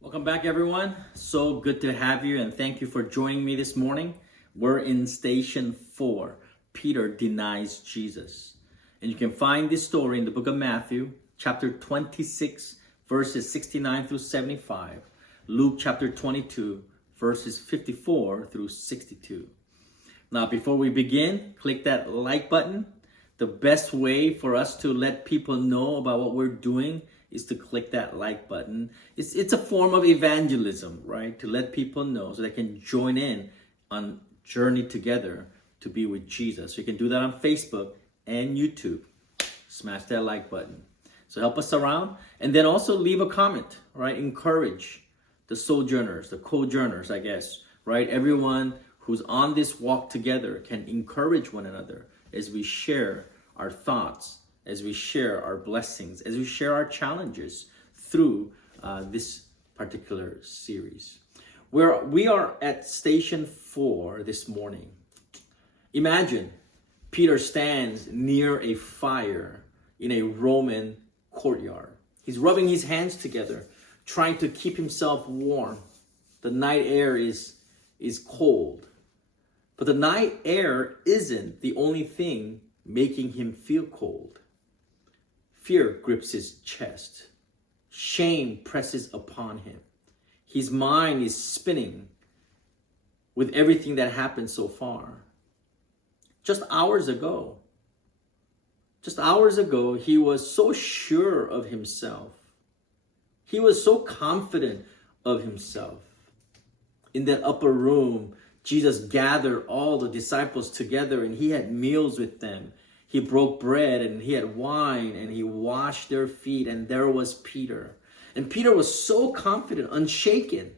Welcome back, everyone. So good to have you, and thank you for joining me this morning. We're in station 4. Peter denies Jesus. And you can find this story in the book of Matthew, chapter 26, verses 69 through 75. Luke chapter 22, verses 54 through 62. Now, before we begin, click that like button. The best way for us to let people know about what we're doing is to click that like button. It's a form of evangelism, right? To let people know so they can join in on journey together to be with Jesus. So you can do that on Facebook and YouTube. Smash that like button. So help us around. And then also leave a comment, right? Encourage the sojourners, the co-journers, I guess, right? Everyone who's on this walk together can encourage one another as we share our thoughts, as we share our blessings, as we share our challenges through this particular series. Where we are at station 4 this morning. Imagine Peter stands near a fire in a Roman courtyard. He's rubbing his hands together, trying to keep himself warm. The night air is cold. But the night air isn't the only thing making him feel cold. Fear grips his chest. Shame presses upon him. His mind is spinning with everything that happened so far. Just hours ago, he was so sure of himself. He was so confident of himself. In that upper room, Jesus gathered all the disciples together and he had meals with them. He broke bread and he had wine and he washed their feet, and there was Peter. And Peter was so confident, unshaken,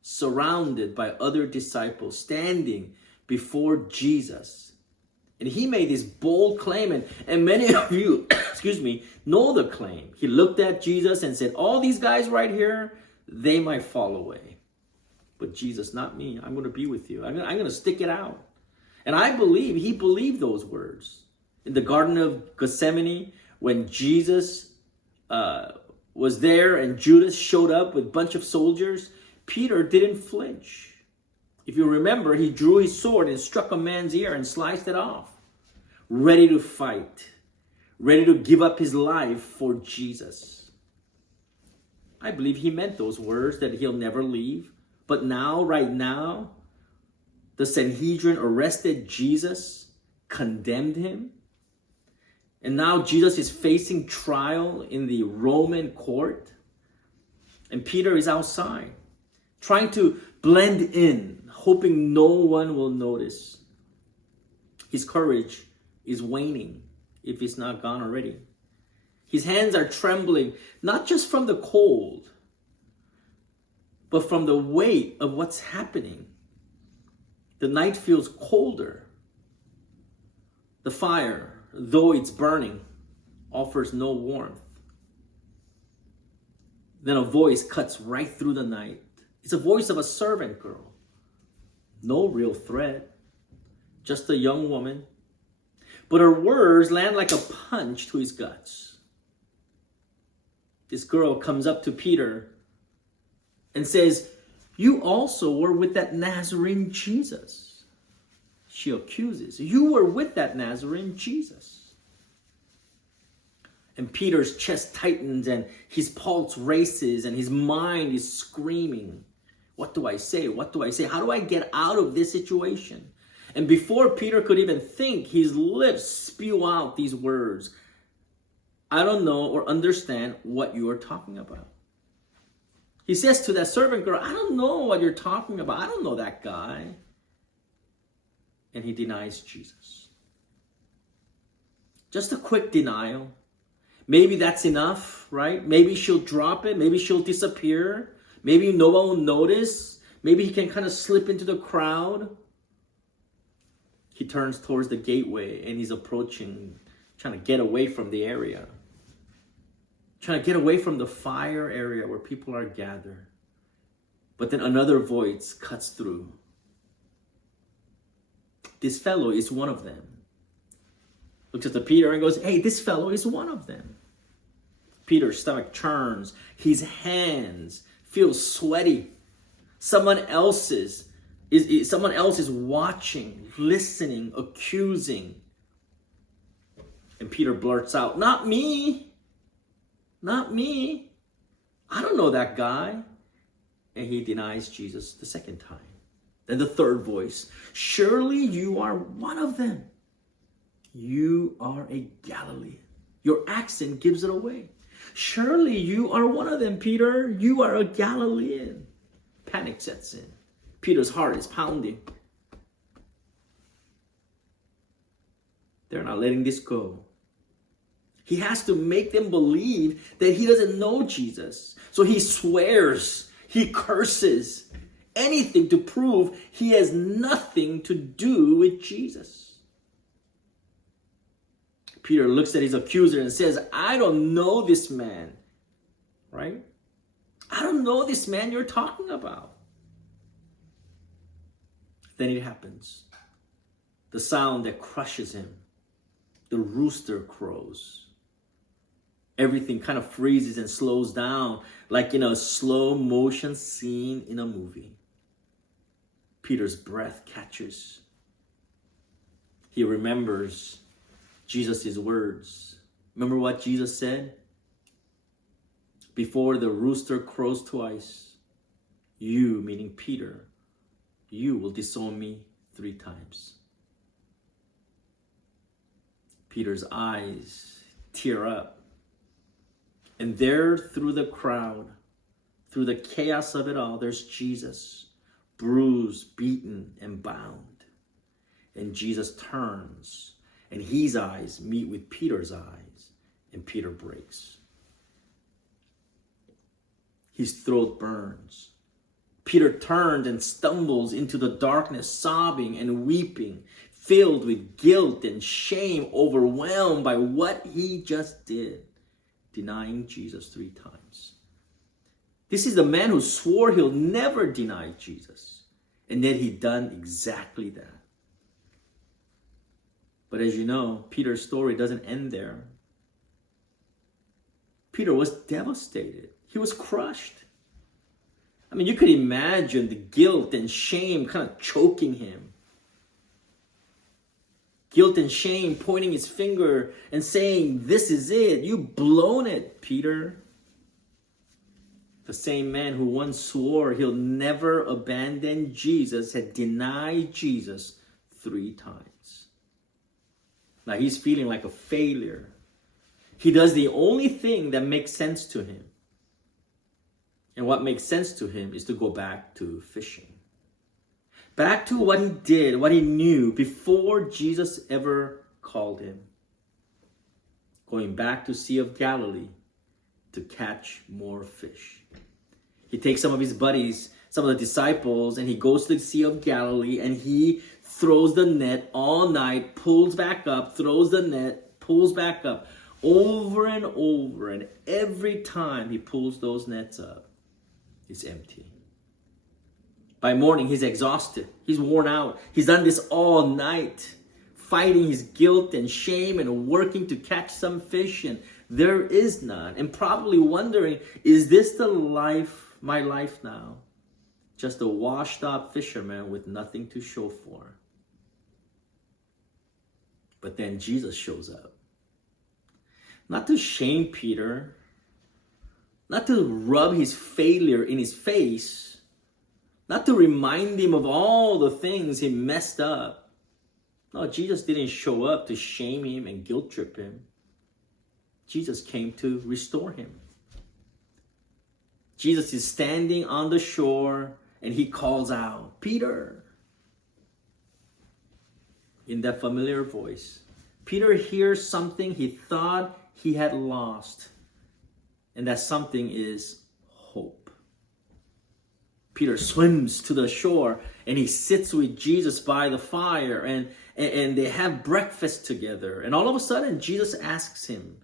surrounded by other disciples standing before Jesus. And he made this bold claim, and many of you, know the claim. He looked at Jesus and said, all these guys right here, they might fall away. But Jesus, not me. I'm going to be with you. I'm going to stick it out. And I believe he believed those words. In the Garden of Gethsemane, when Jesus was there and Judas showed up with a bunch of soldiers, Peter didn't flinch. If you remember, he drew his sword and struck a man's ear and sliced it off. Ready to fight. Ready to give up his life for Jesus. I believe he meant those words, that he'll never leave. But now, right now, the Sanhedrin arrested Jesus, condemned him. And now Jesus is facing trial in the Roman court. And Peter is outside, trying to blend in, hoping no one will notice. His courage is waning, if it's not gone already. His hands are trembling, not just from the cold, but from the weight of what's happening. The night feels colder. The fire, though it's burning, offers no warmth. Then a voice cuts right through the night. It's a voice of a servant girl. No real threat, just a young woman. But her words land like a punch to his guts. This girl comes up to Peter and says, you also were with that Nazarene Jesus. She accuses, you were with that Nazarene Jesus. And Peter's chest tightens and his pulse races and his mind is screaming. What do I say? What do I say? How do I get out of this situation? And before Peter could even think, his lips spew out these words. I don't know or understand what you are talking about. He says to that servant girl, I don't know what you're talking about. I don't know that guy. And he denies Jesus. Just a quick denial. Maybe that's enough, right? Maybe she'll drop it. Maybe she'll disappear. Maybe no one will notice. Maybe he can kind of slip into the crowd. He turns towards the gateway and he's approaching, trying to get away from the area. Trying to get away from the fire area where people are gathered. But then another voice cuts through. This fellow is one of them. Looks at the Peter and goes, hey, this fellow is one of them. Peter's stomach churns. His hands feels sweaty. Someone else is watching, listening, accusing. And Peter blurts out, "Not me. Not me. I don't know that guy." And he denies Jesus the second time. Then the third voice, "Surely you are one of them. You are a Galilean." Your accent gives it away. "Surely you are one of them, Peter. You are a Galilean." Panic sets in. Peter's heart is pounding. They're not letting this go. He has to make them believe that he doesn't know Jesus. So he swears, he curses, anything to prove he has nothing to do with Jesus. Peter looks at his accuser and says, "I don't know this man." Right? "I don't know this man you're talking about." Then it happens. The sound that crushes him. The rooster crows. Everything kind of freezes and slows down like in a slow motion scene in a movie. Peter's breath catches. He remembers Jesus' words. Remember what Jesus said? "Before the rooster crows twice, you," meaning Peter, "you will disown me 3 times. Peter's eyes tear up. And there through the crowd, through the chaos of it all, there's Jesus, bruised, beaten, and bound. And Jesus turns, and his eyes meet with Peter's eyes, and Peter breaks. His throat burns. Peter turns and stumbles into the darkness, sobbing and weeping, filled with guilt and shame, overwhelmed by what he just did, denying Jesus 3 times. This is the man who swore he'll never deny Jesus, and yet he done exactly that. But as you know, Peter's story doesn't end there. Peter was devastated. He was crushed. I mean, you could imagine the guilt and shame kind of choking him. Guilt and shame pointing his finger and saying, "This is it. You've blown it, Peter." The same man who once swore he'll never abandon Jesus had denied Jesus 3 times. Now he's feeling like a failure. He does the only thing that makes sense to him. And what makes sense to him is to go back to fishing. Back to what he did, what he knew before Jesus ever called him. Going back to Sea of Galilee to catch more fish. He takes some of his buddies, some of the disciples, and he goes to the Sea of Galilee and he throws the net all night, pulls back up, throws the net, pulls back up, over and over. And every time he pulls those nets up, it's empty. By morning, he's exhausted. He's worn out. He's done this all night, fighting his guilt and shame and working to catch some fish, and there is none. And probably wondering, is this the life, my life now? Just a washed up fisherman with nothing to show for. But then Jesus shows up. Not to shame Peter, not to rub his failure in his face, not to remind him of all the things he messed up. No, Jesus didn't show up to shame him and guilt trip him. Jesus came to restore him. Jesus is standing on the shore and he calls out, "Peter." In that familiar voice, Peter hears something he thought he had lost. And that something is hope. Peter swims to the shore and he sits with Jesus by the fire and they have breakfast together. And all of a sudden, Jesus asks him,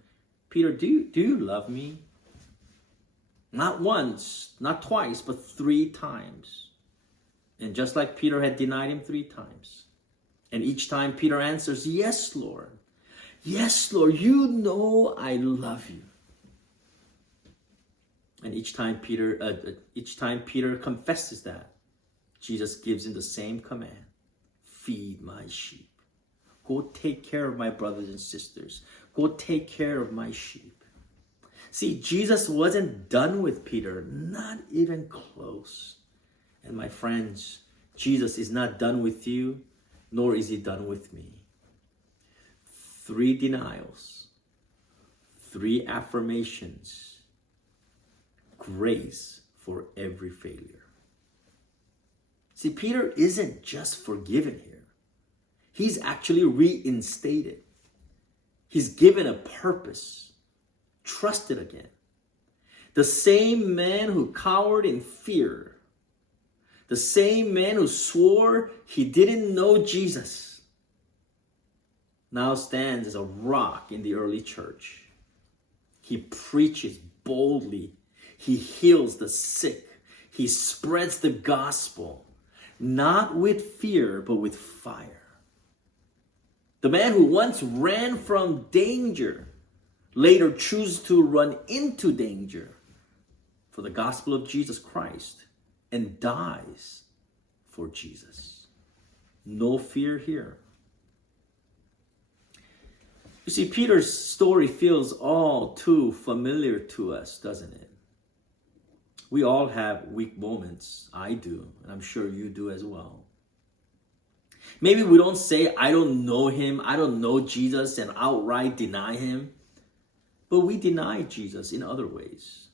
"Peter, do you love me?" Not once, not twice, but 3 times. And just like Peter had denied him 3 times. And each time Peter answers, "Yes, Lord. Yes, Lord, you know I love you." And each time Peter confesses that, Jesus gives him the same command: feed my sheep. Go take care of my brothers and sisters. Go take care of my sheep. See, Jesus wasn't done with Peter, not even close. And my friends, Jesus is not done with you, nor is he done with me. 3 denials, 3 affirmations, grace for every failure. See, Peter isn't just forgiven here. He's actually reinstated. He's given a purpose, trusted again. The same man who cowered in fear, the same man who swore he didn't know Jesus, now stands as a rock in the early church. He preaches boldly. He heals the sick. He spreads the gospel, not with fear, but with fire. The man who once ran from danger later chooses to run into danger for the gospel of Jesus Christ and dies for Jesus. No fear here. You see, Peter's story feels all too familiar to us, doesn't it? We all have weak moments. I do, and I'm sure you do as well. Maybe we don't say, I don't know him, I don't know Jesus, and outright deny him. But we deny Jesus in other ways.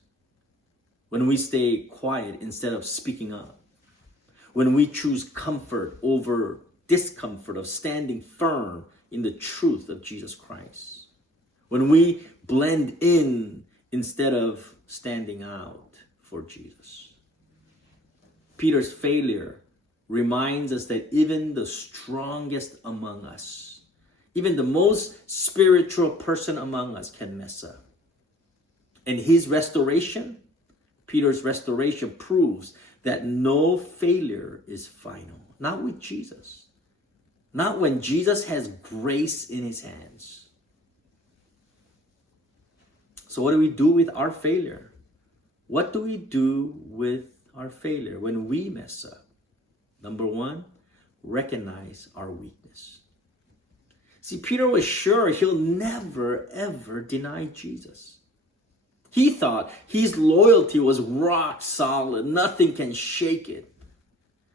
When we stay quiet instead of speaking up. When we choose comfort over discomfort of standing firm in the truth of Jesus Christ. When we blend in instead of standing out for Jesus. Peter's failure reminds us that even the strongest among us, even the most spiritual person among us can mess up. And his restoration, Peter's restoration, proves that no failure is final. Not with Jesus. Not when Jesus has grace in his hands. So what do we do with our failure? What do we do with our failure when we mess up? Number 1, recognize our weakness. See, Peter was sure he'll never, ever deny Jesus. He thought his loyalty was rock solid. Nothing can shake it.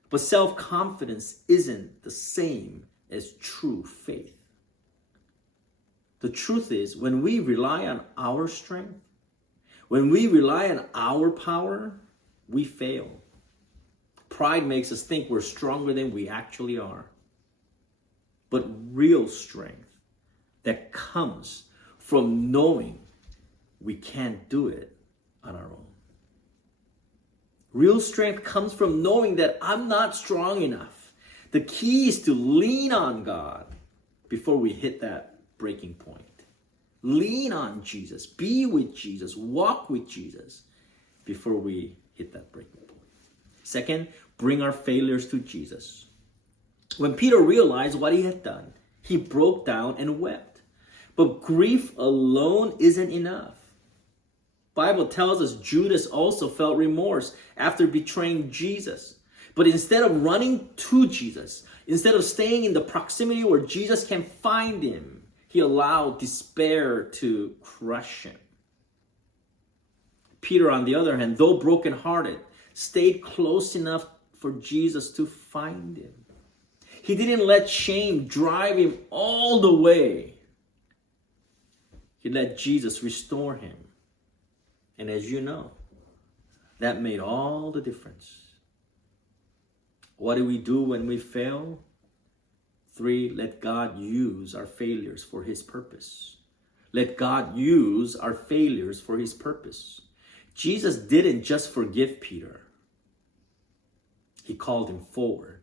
But self-confidence isn't the same as true faith. The truth is, when we rely on our strength, when we rely on our power, we fail. Pride makes us think we're stronger than we actually are. But real strength that comes from knowing we can't do it on our own. Real strength comes from knowing that I'm not strong enough. The key is to lean on God before we hit that breaking point. Lean on Jesus. Be with Jesus. Walk with Jesus before we hit that breaking point. Second, bring our failures to Jesus. When Peter realized what he had done, he broke down and wept. But grief alone isn't enough. Bible tells us Judas also felt remorse after betraying Jesus. But instead of running to Jesus, instead of staying in the proximity where Jesus can find him, he allowed despair to crush him. Peter, on the other hand, though brokenhearted, stayed close enough for Jesus to find him. He didn't let shame drive him all the way. He let Jesus restore him. And as you know, that made all the difference. What do we do when we fail? 3, let God use our failures for his purpose. Let God use our failures for his purpose. Jesus didn't just forgive Peter. He called him forward.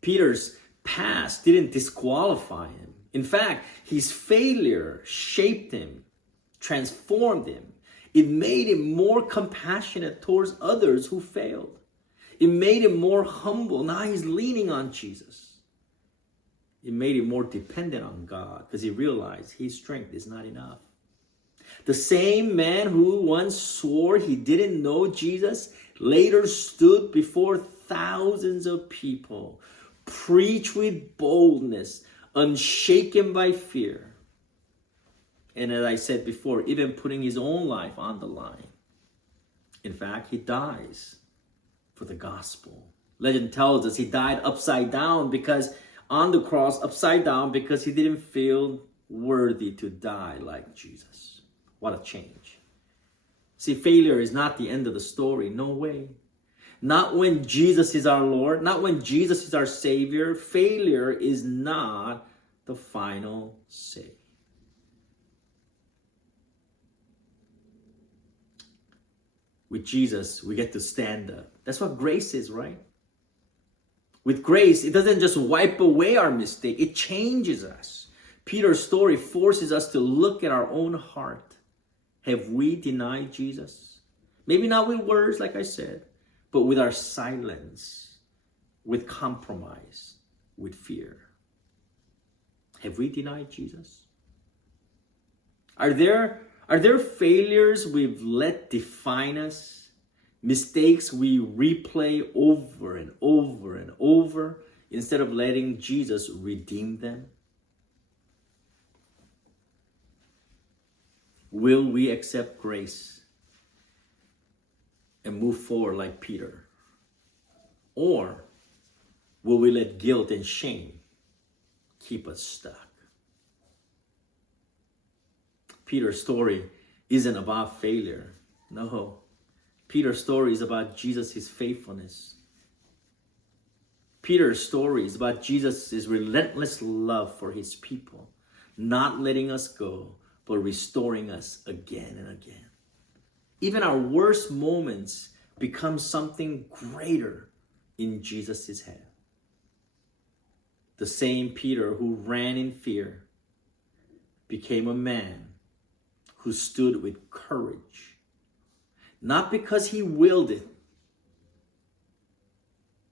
Peter's past didn't disqualify him. In fact, his failure shaped him, transformed him. It made him more compassionate towards others who failed. It made him more humble. Now he's leaning on Jesus. It made him more dependent on God because he realized his strength is not enough. The same man who once swore he didn't know Jesus later stood before thousands of people, preached with boldness, unshaken by fear. And as I said before, even putting his own life on the line. In fact, he dies for the gospel. Legend tells us he died upside down because on the cross, upside down, because he didn't feel worthy to die like Jesus. What a change. See, failure is not the end of the story. No way. Not when Jesus is our Lord, not when Jesus is our Savior. Failure is not the final say. With Jesus, we get to stand up. That's what grace is, right? With grace, it doesn't just wipe away our mistake, it changes us. Peter's story forces us to look at our own heart. Have we denied Jesus? Maybe not with words, like I said, but with our silence, with compromise, with fear. Have we denied Jesus? Are there failures we've let define us? Mistakes we replay over and over and over instead of letting Jesus redeem them? Will we accept grace and move forward like Peter? Or will we let guilt and shame keep us stuck? Peter's story isn't about failure. No. Peter's story is about Jesus' faithfulness. Peter's story is about Jesus' relentless love for his people, not letting us go, but restoring us again and again. Even our worst moments become something greater in Jesus' hand. The same Peter who ran in fear became a man who stood with courage. Not because he willed it.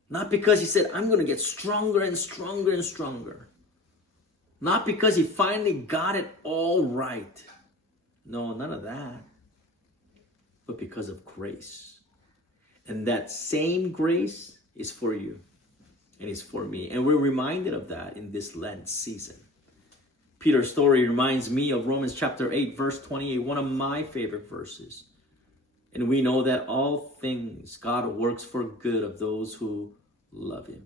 Not because he said, I'm going to get stronger and stronger and stronger. Not because he finally got it all right. No, none of that. But because of grace. And that same grace is for you. And it's for me. And we're reminded of that in this Lent season. Peter's story reminds me of Romans chapter 8, verse 28, one of my favorite verses. And we know that all things God works for good of those who love him.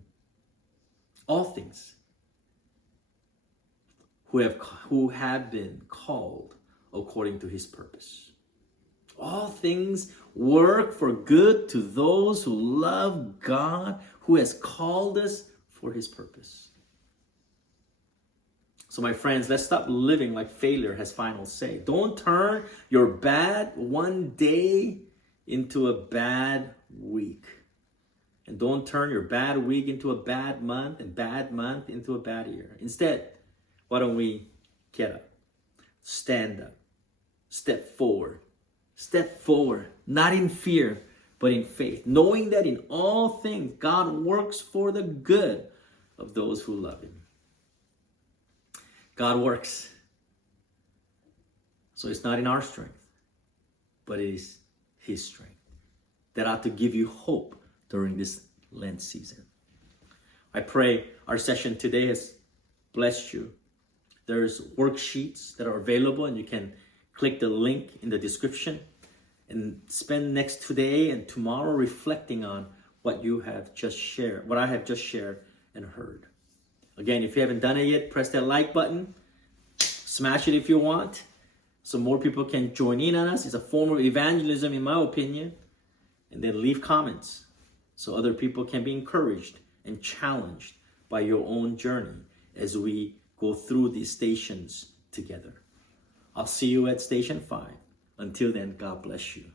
All things. Who have been called according to his purpose. All things work for good to those who love God, who has called us for his purpose. So my friends, let's stop living like failure has final say. Don't turn your bad one day into a bad week. And don't turn your bad week into a bad month and bad month into a bad year. Instead, why don't we get up, stand up, step forward, not in fear, but in faith, knowing that in all things, God works for the good of those who love him. God works. So it's not in our strength, but it is his strength. That ought to give you hope during this Lent season. I pray our session today has blessed you. There's worksheets that are available, and you can click the link in the description and spend next today and tomorrow reflecting on what you have just shared, what I have just shared and heard. Again, if you haven't done it yet, press that like button. Smash it if you want, so more people can join in on us. It's a form of evangelism, in my opinion. And then leave comments so other people can be encouraged and challenged by your own journey as we go through these stations together. I'll see you at Station 5. Until then, God bless you.